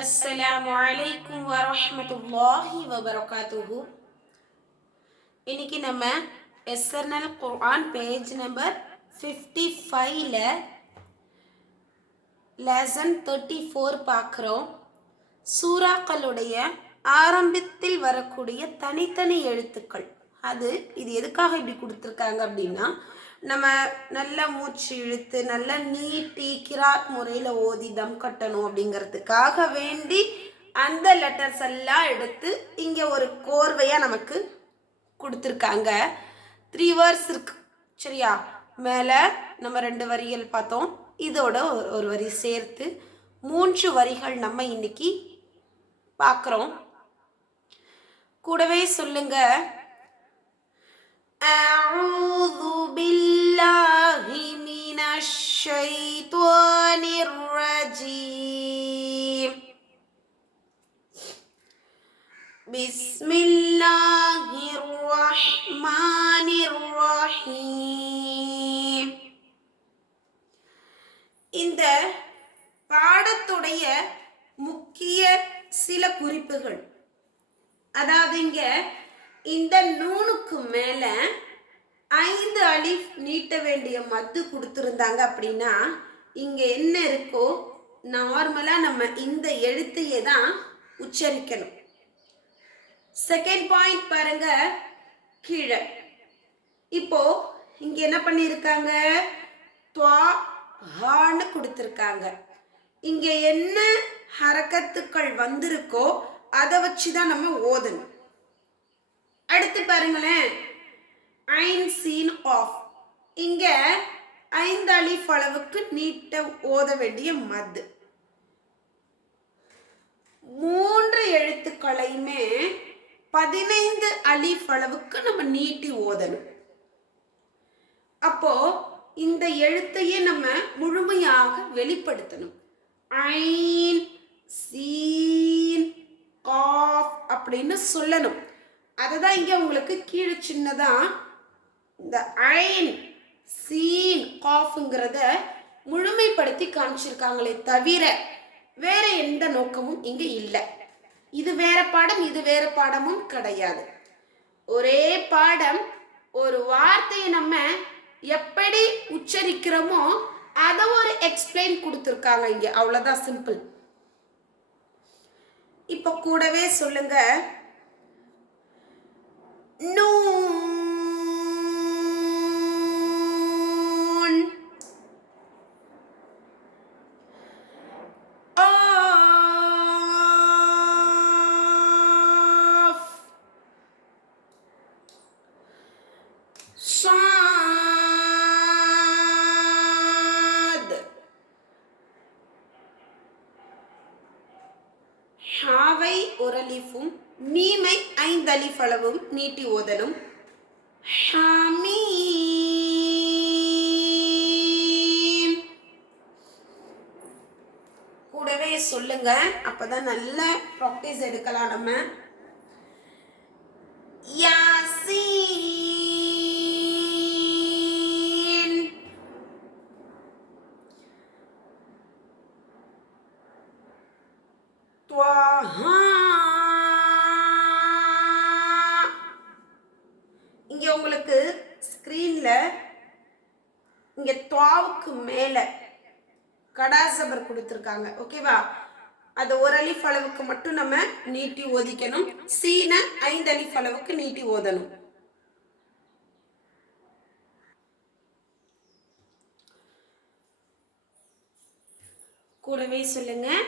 அஸ்ஸலாமு அலைக்கும் வரஹ்மத்துல்லாஹி வபரகாத்துஹு இன்னைக்கு நம்ம SNL Quran page number fifty ஃபைவ்ல லெசன் தேர்ட்டி ஃபோர் பார்க்குறோம். சூறாக்களுடைய ஆரம்பத்தில் வரக்கூடிய தனித்தனி எழுத்துக்கள். அது இது எதுக்காக இப்படி கொடுத்துருக்காங்க அப்படின்னா நம்ம நல்ல மூச்சு இழுத்து நல்லா நீட்டி கிராத் முறையில் ஓதி தம் கட்டணும் அப்படிங்கிறதுக்காக வேண்டி அந்த லெட்டர்ஸ் எல்லாம் எடுத்து இங்கே ஒரு கோர்வையாக நமக்கு கொடுத்துருக்காங்க. த்ரீ வேர்ஸ் இருக்கு. சரியா? மேலே நம்ம ரெண்டு வரிகள் பார்த்தோம். இதோட ஒரு ஒரு வரி சேர்த்து மூன்று வரிகள் நம்ம இன்னைக்கு பார்க்குறோம். கூடவே சொல்லுங்க. بسم الله الرحمن الرحيم இந்த பாடத்துடைய முக்கிய சில குறிப்புகள் அதாவது இங்க இந்த நூனுக்கு மேல ஐந்து அலிஃப் நீட்ட வேண்டிய மத்து கொடுத்துருந்தாங்க அப்படின்னா இங்க என்ன இருக்கோ நார்மலா நம்ம இந்த எழுத்தையே தான் உச்சரிக்கணும் செகண்ட் பாயிண்ட் பாருங்க கீழே. இப்போ இங்க என்ன பண்ணியிருக்காங்க? துவா கொடுத்துருக்காங்க. இங்க என்ன ஹரக்கத்துக்கள் வந்திருக்கோ அதை வச்சு தான் நம்ம ஓதணும். அடுத்து பாருங்களேன். ஐன் சீன் ஆஃப். இங்க ஐந்து அலிஃப் அளவுக்கு நீட்ட ஓத வேண்டிய மது. மூன்று எழுத்துக்களையுமே பதினைந்து அலிஃப் அளவுக்கு நம்ம நீட்டி ஓதணும். அப்போ இந்த எழுத்தையே நம்ம முழுமையாக வெளிப்படுத்தணும். ஐன் சீன் காஃப் அப்படின்னு சொல்லணும். அதை தான் இங்கே உங்களுக்கு கீழே சின்னதாக இந்த ஐன் சீன் காஃப்ங்கிறத முழுமைப்படுத்தி காமிச்சிருக்காங்களே தவிர வேற எந்த நோக்கமும் இங்கே இல்லை. இது வேற பாடம் இது வேற பாடமும் கிடையாது. ஒரே பாடம் ஒரு வார்த்தையை நம்ம எப்படி உச்சரிக்கிறோமோ அதை ஒரு எக்ஸ்பிளைன் கொடுத்துருக்காங்க இங்கே. அவ்வளோதான் சிம்பிள் இப்போ கூடவே சொல்லுங்க. நூ ஒரு அலிஃபும் மீமை ஐந்து அலிஃப் அளவும் நீட்டி ஓதலும். கூடவே சொல்லுங்க அப்பதான் நல்ல ப்ராக்டிஸ் எடுக்கலாம் நம்ம. யா இங்க உங்களுக்கு ஸ்க்ரீனில் இங்கே துவாவுக்கு மேலே கடாசபர் கொடுத்துருக்காங்க ஓகேவா அதை ஒரு அலிஃப் அளவுக்கு மட்டும் நம்ம நீட்டி ஓதிக்கணும். சீனை ஐந்து அலிஃப் அளவுக்கு நீட்டி ஓதணும். கூடவே சொல்லுங்கள்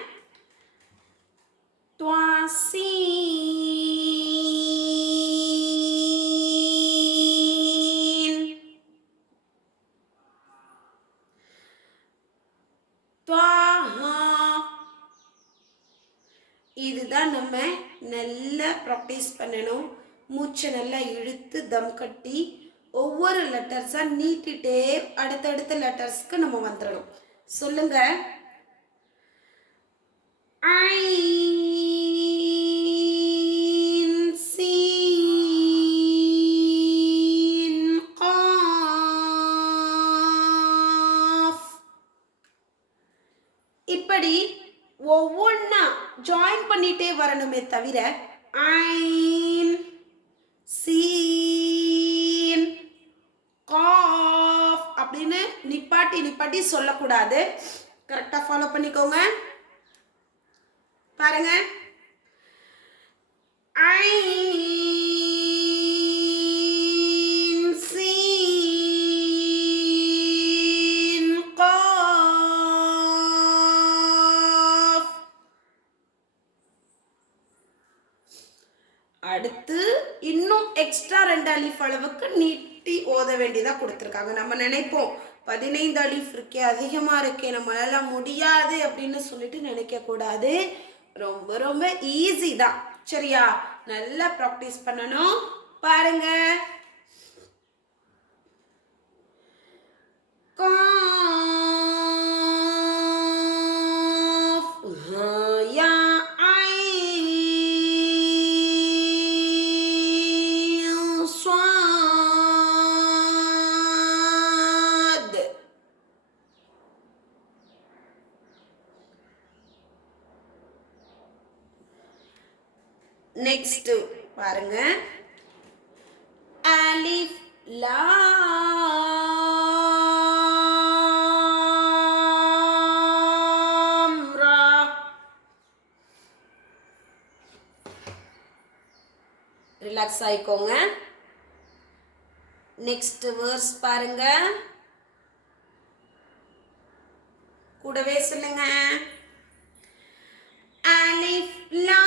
இதுதான் நம்ம நல்லா ப்ராக்டிஸ் பண்ணணும். மூச்சை நல்லா இழுத்து தம் கட்டி ஒவ்வொரு லெட்டர்ஸாக நீட்டிட்டே அடுத்தடுத்த லெட்டர்ஸ்க்கு நம்ம வந்துடணும் சொல்லுங்கள் ஐ ஜாயின் பண்ணிட்டே வரணுமே தவிர ஐன் சீன் காஃப் அப்படின்னு நிப்பாட்டி நிப்பாட்டி சொல்லக்கூடாது. கரெக்டாக ஃபாலோ பண்ணிக்கோங்க. பாருங்க. ஐன் அடுத்து இன்னும் எக்ஸ்ட்ரா ரெண்டு அலீஃப் அளவுக்கு நீட்டி ஓத வேண்டியதாக கொடுத்துருக்காங்க. நம்ம நினைப்போம் பதினைந்து அலீஃப் இருக்கே அதிகமாக இருக்கே நம்மளால முடியாது அப்படின்னு சொல்லிட்டு நினைக்கக்கூடாது ரொம்ப ரொம்ப ஈஸி தான். சரியா? நல்லா ப்ராக்டிஸ் பண்ணணும். பாருங்க. கா நெக்ஸ்ட் பாருங்க. அலிஃப் லா ரா ரிலாக்ஸ் ஆயிக்கோங்க. நெக்ஸ்ட் வேர்ஸ் பாருங்க. கூடவே சொல்லுங்க. அலிஃப் லா